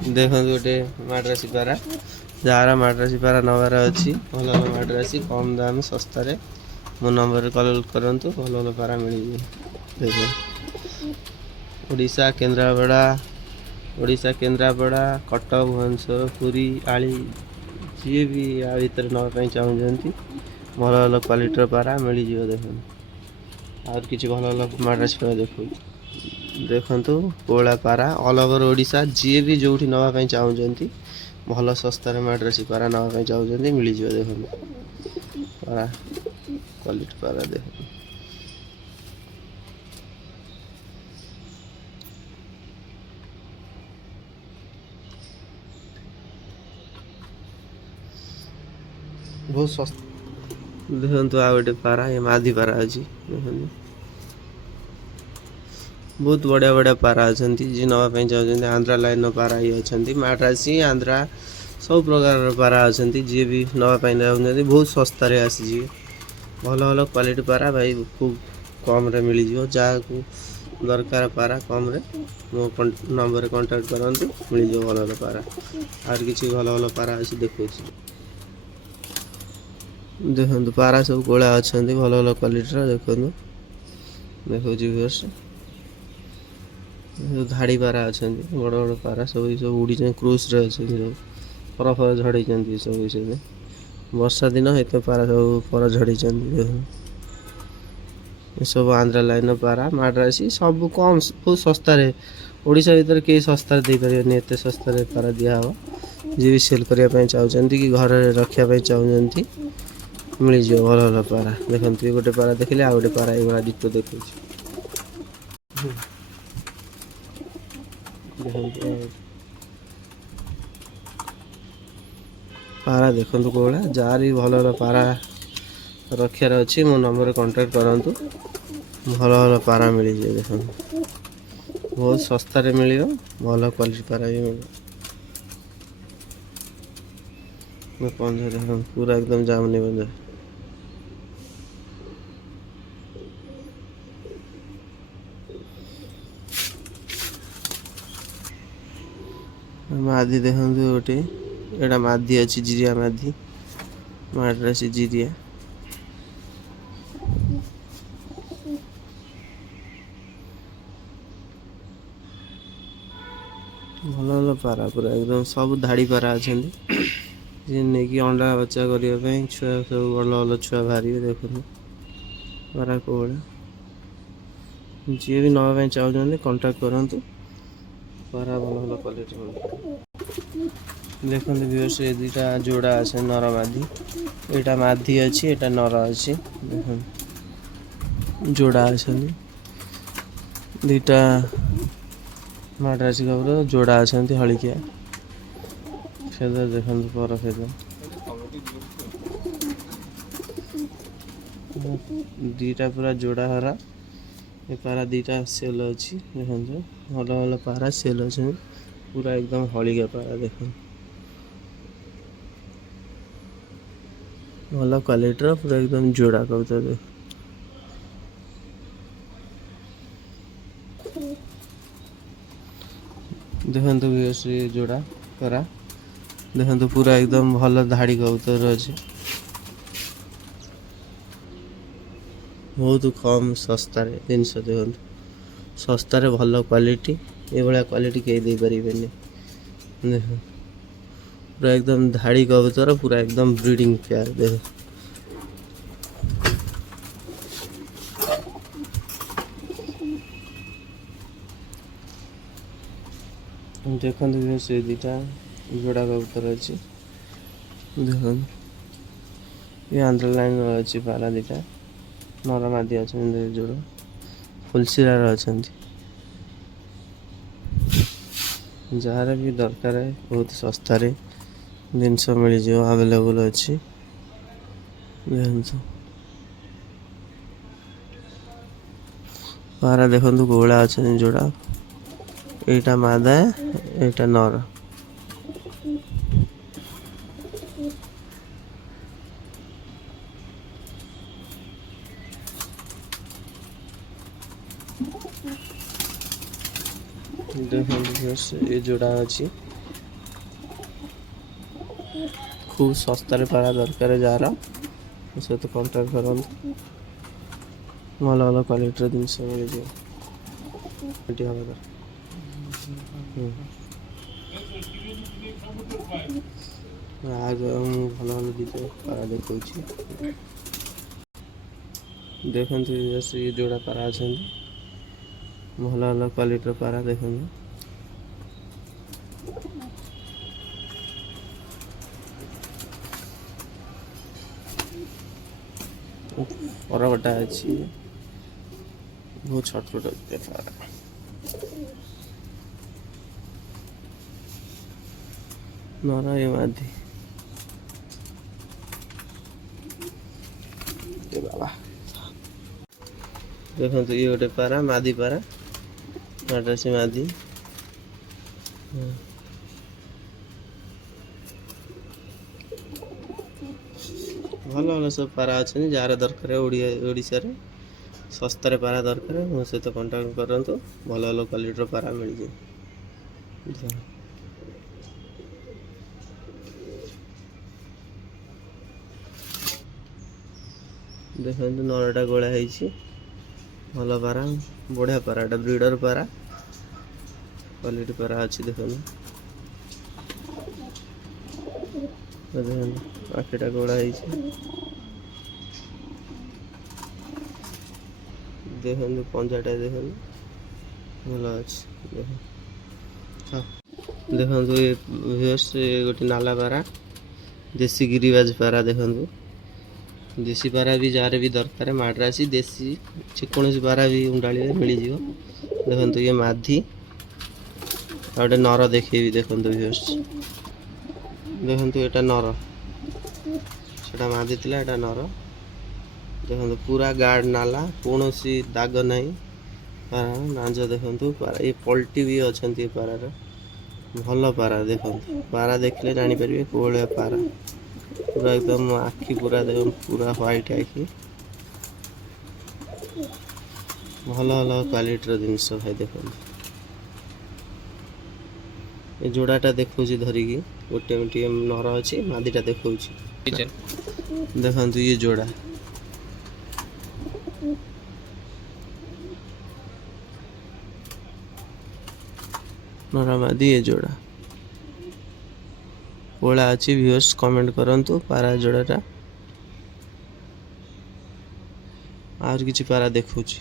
देखो गोटे माड्रासी पारा जार माड्रासी पारा नबार अच्छी भल भल माड्रासी कम दाम सस्तार मो नंबर कल करूँ भल भल पारा मिल देख ओडिशा केन्द्रापड़ा कटक भुवनेश्वर पुरी आली जी भी या भर नापी चाहूँगी भल भल क्वालिटर पारा मिल देख और किसी भल भल माड्रासी पारा देखु कोला पारा ऑल ओवर ओडिशा जी भी जो नापी चाहूँगी भल सस्तार माड्रासी पारा नापी चाहूँगी मिल देख पारा क्वालिटी पारा देख बहुत सस्ता देखो आ गए पारा ये माधी पारा अच्छी देखो बहुत बढ़िया बढ़िया पारा अच्छा जी नापी चाहते आंध्रा लाइन पारा ही अच्छा माड्रासी आंध्रा सब प्रकार पारा अच्छा जी भी नापी चाहते बहुत सस्तार आसी भल भल क्वालिटी पारा भाई खूब कम रे मिल जहाँ दरकार पारा कम रे मो नंबर कांटेक्ट करूँ मिल भल भल पारा और किसी भल भल पारा अच्छी देखो देखो पारा सब कोला अच्छा भल भल क्वालिटी देखो देखो व्यूअर्स धाड़ी पारा अच्छा बड़ बड़ पारा सब सब उड़ी क्रूज रे अच्छे सब पर फर झड़े सब सब वर्षा दिन हेत पारा सब पर झड़े सब आंध्रा लाइन पारा माड्रासी सब कम बहुत सस्तार ओडिशा भीतर कई सस्तार दे पारे एत सस्तार पारा दिहब जी भी सेल करने चाहते कि घर रखापी चाहते मिल जाए भल भल पारा देखते गोटे पारा देखिले आ गए पारा ये डिटो देखो पारा देखो कौड़ा जार भी भल भल पारा रखार अच्छी मो नंबर कांटेक्ट करूँ भल भल पारा मिल जाए देख बहुत सस्तार मिल भल क्वालिटी पारा भी मिल पंजा देख पूरा एकदम जामुनी पंजा माधी देखो गोटे एटा माधी अच्छी जिरिया माधी माड्रासी जिरिया भल भल पारा पूरा एकदम सब धाड़ी पारा अच्छा नहीं कि अंडा बच्चा करने छुआ सब भल भल छुआ बाहर देखो पारा कौड़ा जी भी नापी चाहते कांटेक्ट करूँ पारा भल भल क्वालिटी देखते व्यूअर्स ये दुटा जोड़ा अच्छे नर माधी यहाँ माधी अच्छी यहाँ नर अच्छी देख जोड़ा अच्छा दुटा माड्रासी कबर जोड़ा अच्छा हलिकिया फेदर देखते पर फेदर दीटा पूरा जोड़ा हरा ये पारा दीटा सेल अच्छी देखो भल भल पारा सेल अच्छे पूरा एकदम हलिका पारा देख भल क्वालिटी पूरा एकदम जोड़ा कबूतर देख देखते व्यूअर्स ये जोड़ा पारा देखते पूरा एकदम भल धाड़ी कबूतर अच्छे बहुत कम सस्तार जिनस देखो सस्तार भल क्वालिटी ये भाया क्वालिटी कहीं दे पारे देख पूरा एकदम धाड़ी कबूतर पूरा एकदम ब्रीडिंग पेयर देख देखते से दुटा जोड़ा कबूतर अच्छी देख ये आंध्र लाइन अच्छी पारा दुटा नर मादी अच्छा जोड़ फुलसिरार अच्छा जार भी दरकार है बहुत सस्तार जिनस मिल जाए अवेलेबल अच्छी देखो पारा देखो कौड़ा अच्छा जोड़ा यहाँ मादा यहाँ नर देखो ये जोड़ा अच्छी खूब सस्तार पारा दरकार जार सहित कंटाक्ट करूँ भल भल क्वालिटी जिनस मिल जाए आज भल भल दिखे पारा देखा देखते ये जोड़ा पारा अच्छा भल भल क्वालिटी पारा देखते परगटा अच्छी बहुत छोट छोट पारा नरा ये माधी बाबा देखो ये गोटे पारा मादी पारा से मादी भल भल सब पारा अच्छा जार दरकार ओडिशा सस्तार पारा दरकार मो सहित कंटाक्ट करूँ भल भल क्वालिटी पारा मिल जाए देखते नरटा गोला भल पारा बढ़िया पाराटा ब्रीडर पारा क्वालिटी पारा अच्छी देखो आखिटा गोला देखो पंजाटा देखो भल अच्छे देखो ये गोटे नाला पारा देसी गिरिबाज पारा देखो देसी पारा भी जार भी दरकार माड्रासी देसी जेकोसी पारा भी उंडाड़ी मिल देखो ये माधी गोटे नर देखे देखो देखो यहाँ नर से मादी थी यहाँ नर देखो पूरा गार्ड नाला कौन सी दाग ना पारा नाज देखो पारा ये पल्टी भी अच्छा पारार भल पारा देखो पारा देखले जानीपर कौन पारा पूरा एकदम आखि पूरा देखो पूरा व्हाइट आखि भल भल क्वालिटी जिनस भाई देखो ये जोड़ाटा देखा धरिकी गोटे नर अच्छी मादीटा देखा देखो ये जोड़ा नर मादी ये जोड़ा कोला अच्छी व्यूअर्स कमेंट करंतु पारा जोड़ाटा और किसी पारा देखुची।